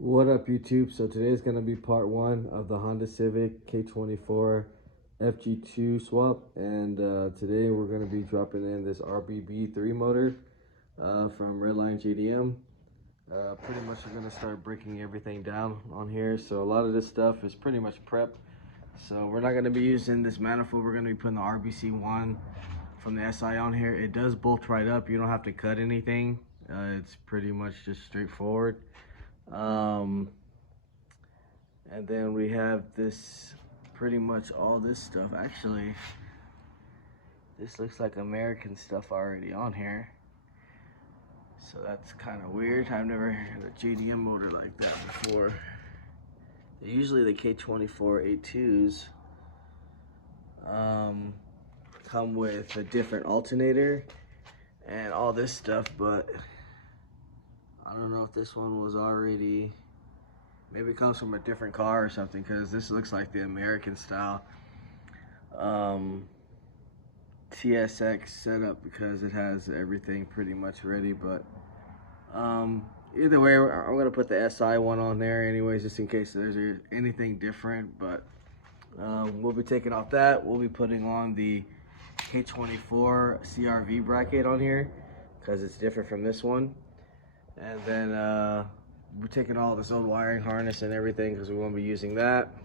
What up, YouTube? So today is going to be part one of the Honda Civic K24 Fg2 swap, and today we're going to be dropping in this RBB3 motor from Redline JDM. Pretty much we're going to start breaking everything down on here. So a lot of this stuff is pretty much prep. So we're not going to be using this manifold. We're going to be putting the RBC1 from the SI on here. It does bolt right up. You don't have to cut anything. It's pretty much just straightforward. And then we have this, pretty much all this stuff. Actually, this looks like American stuff already on here, so that's kind of weird. I've never had a JDM motor like that before. Usually the K24 A2s come with a different alternator and all this stuff, but I don't know if this one was already, maybe it comes from a different car or something, because this looks like the American style TSX setup, because it has everything pretty much ready. But either way, I'm gonna put the SI one on there anyways, just in case there's anything different. But we'll be taking off that. We'll be putting on the K24 CRV bracket on here because it's different from this one. And then we're taking all this old wiring harness and everything because we won't be using that.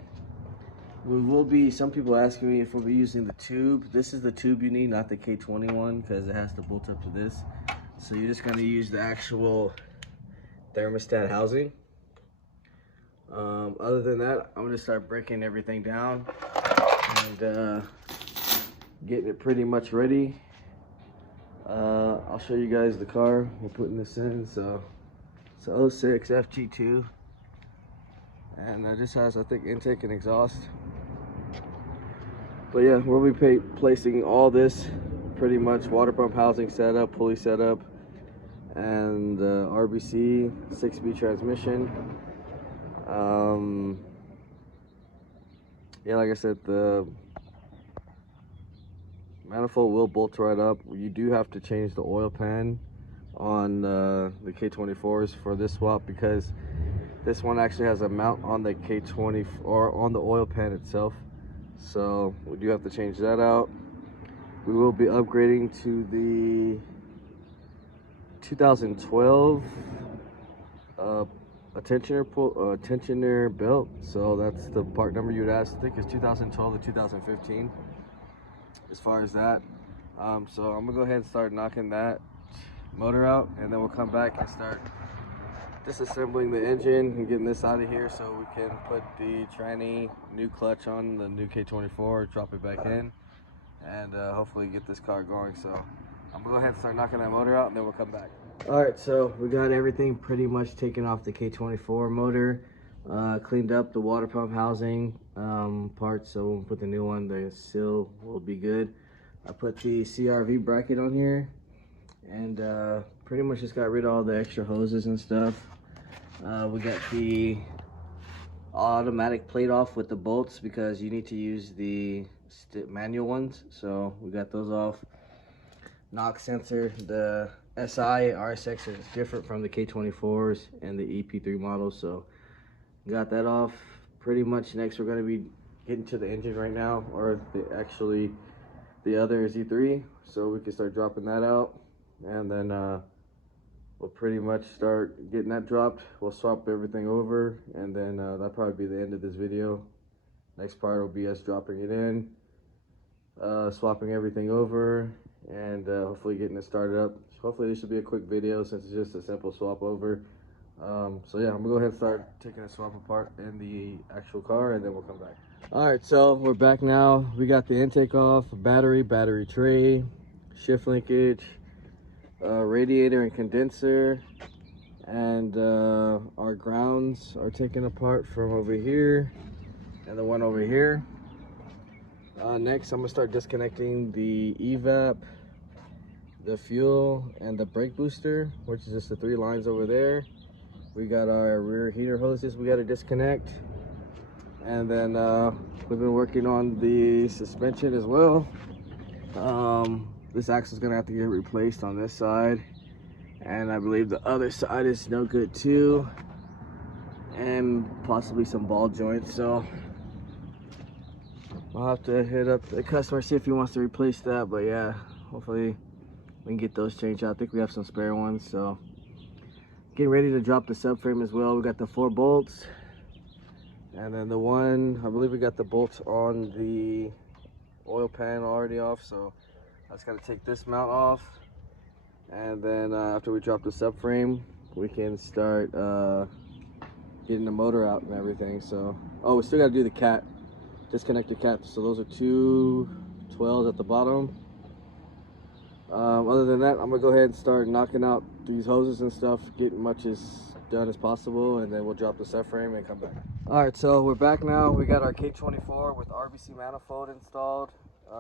We will be, some people asking me if we'll be using the tube. This is the tube you need, not the K21, because it has to bolt up to this. So you're just going to use the actual thermostat housing. Other than that, I'm going to start breaking everything down and getting it pretty much ready. I'll show you guys the car we're putting this in. So it's a 06 Fg2, and this has, I think, intake and exhaust. But yeah, we'll be placing all this, pretty much water pump housing setup, pulley setup, and RBC 6-speed transmission. Yeah, like I said, the manifold will bolt right up. You do have to change the oil pan on the K24s for this swap, because this one actually has a mount on the K20 or on the oil pan itself, so we do have to change that out. We will be upgrading to the 2012 tensioner belt, so that's the part number you'd ask. I think it's 2012 to 2015 as far as that. So I'm gonna go ahead and start knocking that motor out, and then we'll come back and start disassembling the engine and getting this out of here so we can put the tranny new clutch on the new K24, drop it back in, and hopefully get this car going. So I'm gonna go ahead and start knocking that motor out, and then we'll come back. All right, so we got everything pretty much taken off the K24 motor, cleaned up the water pump housing parts, so when we put the new one, the seal will be good. I put the CRV bracket on here, and pretty much just got rid of all the extra hoses and stuff. We got the automatic plate off with the bolts, because you need to use the manual ones, so we got those off. Knock sensor, the SI RSX is different from the K24s and the EP3 models, so got that off. Pretty much next we're going to be getting to the engine right now, or actually the other is E3, so we can start dropping that out, and then we'll pretty much start getting that dropped. We'll swap everything over, and then that'll probably be the end of this video. Next part will be us dropping it in, swapping everything over, and hopefully getting it started up. Hopefully this should be a quick video since it's just a simple swap over. So yeah, I'm gonna go ahead and start taking the swap apart in the actual car, and then we'll come back. All right, so we're back now. We got the intake off, battery tray, shift linkage, radiator and condenser, and our grounds are taken apart from over here and the one over here. Next, I'm gonna start disconnecting the evap, the fuel, and the brake booster, which is just the 3 lines over there. We got our rear heater hoses we got to disconnect, and then we've been working on the suspension as well. This axle is gonna have to get replaced on this side, and I believe the other side is no good too. and possibly some ball joints. So I'll have to hit up the customer, see if he wants to replace that. But yeah, hopefully we can get those changed out. I think we have some spare ones. So getting ready to drop the subframe as well. We got the 4 bolts, and then the one, I believe we got the bolts on the oil pan already off. So I just got to take this mount off, and then after we drop the subframe, we can start getting the motor out and everything. So, oh, we still got to do the cat, disconnect the cat. So those are 2 12s at the bottom. Other than that, I'm gonna go ahead and start knocking out these hoses and stuff, get much as done as possible, and then we'll drop the subframe and come back. All right, so we're back now. We got our K24 with RBC manifold installed.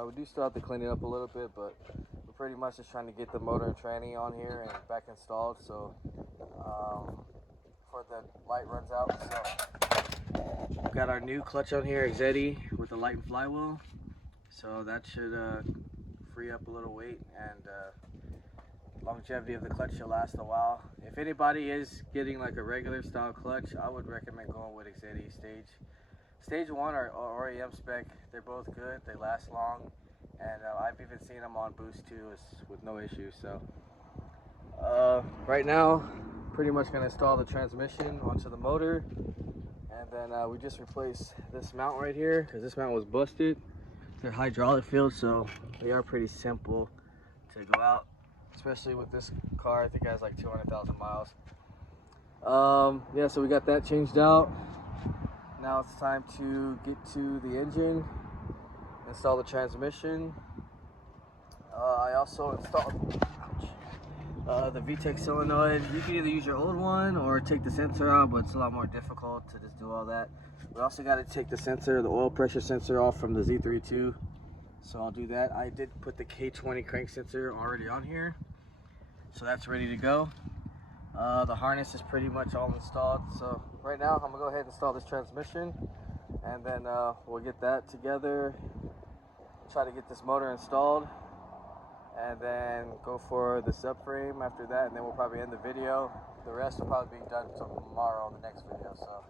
We do still have to clean it up a little bit, but we're pretty much just trying to get the motor and tranny on here and back installed. So before the light runs out. So we've got our new clutch on here, Xedi, with the light and flywheel. So that should free up a little weight, and longevity of the clutch should last a while. If anybody is getting like a regular style clutch, I would recommend going with Xedi Stage 1 or AM spec. They're both good, they last long, and I've even seen them on Boost 2 with no issues. So right now, pretty much gonna install the transmission onto the motor, and then we just replaced this mount right here because this mount was busted. They're hydraulic fields, so they are pretty simple to go out, especially with this car. I think it has like 200,000 miles. Yeah, so we got that changed out. Now it's time to get to the engine, install the transmission. I also installed the VTEC solenoid. You can either use your old one or take the sensor out, but it's a lot more difficult to just do all that. We also got to take the sensor, the oil pressure sensor, off from the Z32. So I'll do that. I did put the K20 crank sensor already on here, so that's ready to go. The harness is pretty much all installed. So right now I'm gonna go ahead and install this transmission, and then we'll get that together, try to get this motor installed, and then go for the subframe after that, and then we'll probably end the video. The rest will probably be done tomorrow on the next video, so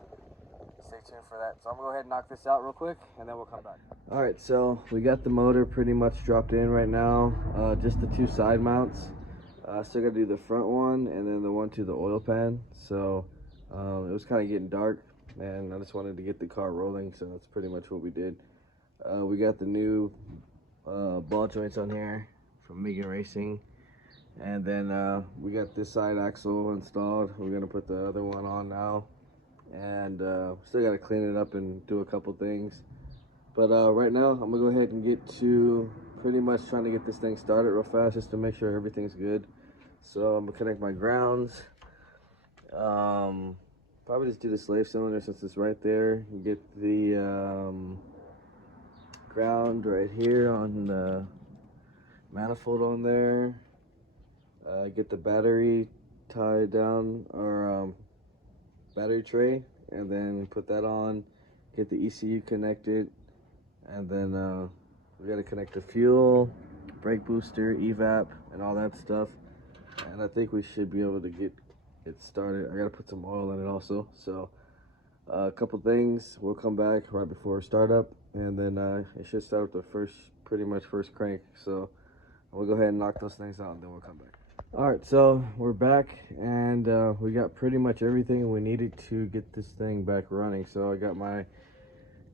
stay tuned for that. So I'm gonna go ahead and knock this out real quick, and then we'll come back. All right, so we got the motor pretty much dropped in right now. Just the 2 side mounts. Still gotta do the front one and then the one to the oil pan. So it was kind of getting dark, and I just wanted to get the car rolling, so that's pretty much what we did. We got the new ball joints on here from Megan Racing, and then we got this side axle installed. We're gonna put the other one on now, and still got to clean it up and do a couple things. But right now I'm gonna go ahead and get to pretty much trying to get this thing started real fast, just to make sure everything's good. So I'm gonna connect my grounds. Probably just do the slave cylinder since it's right there. Get the ground right here on the manifold on there. Get the battery tied down, or battery tray, and then put that on. Get the ECU connected, and then we got to connect the fuel, brake booster, evap, and all that stuff. And I think we should be able to get it started. I got to put some oil in it also. So a couple things. We'll come back right before startup, and then it should start with the pretty much first crank. So we'll go ahead and knock those things out, and then we'll come back. All right, so we're back, and we got pretty much everything we needed to get this thing back running. So I got my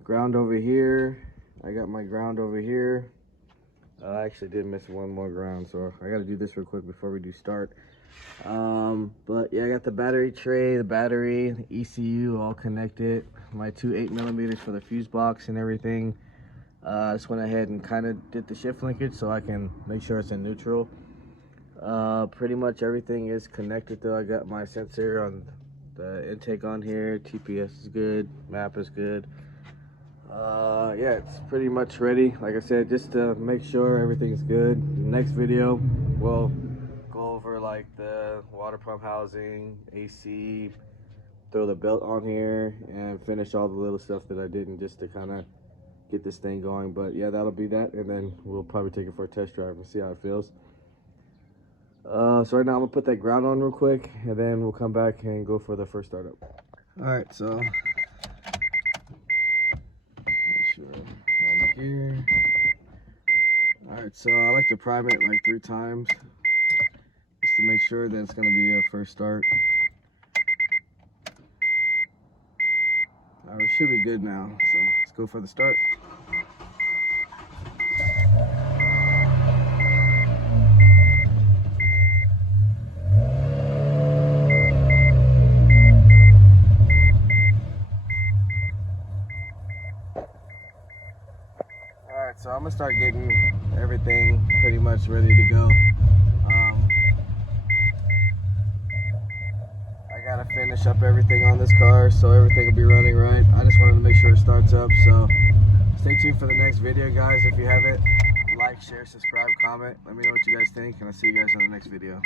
ground over here. I got my ground over here. I actually did miss one more ground, so I got to do this real quick before we do start. But yeah, I got the battery tray, the battery, the ECU all connected. My 2 8mm for the fuse box and everything. I just went ahead and kind of did the shift linkage so I can make sure it's in neutral. Pretty much everything is connected though. I got my sensor on the intake on here. TPS is good, map is good. Yeah, it's pretty much ready. Like I said, just to make sure everything's good. Next video, we'll go over like the water pump housing, AC, throw the belt on here, and finish all the little stuff that I didn't, just to kind of get this thing going. But yeah, that'll be that, and then we'll probably take it for a test drive and see how it feels. So right now I'm gonna put that ground on real quick, and then we'll come back and go for the first startup. Alright, so make sure on the gear. Alright, so I like to prime it like 3 times just to make sure that it's going to be a first start. Alright, we should be good now, so let's go for the start. Alright, so I'm going to start getting everything pretty much ready to go. I got to finish up everything on this car so everything will be running right. I just wanted to make sure it starts up, so stay tuned for the next video, guys. If you haven't, like, share, subscribe, comment. Let me know what you guys think, and I'll see you guys on the next video.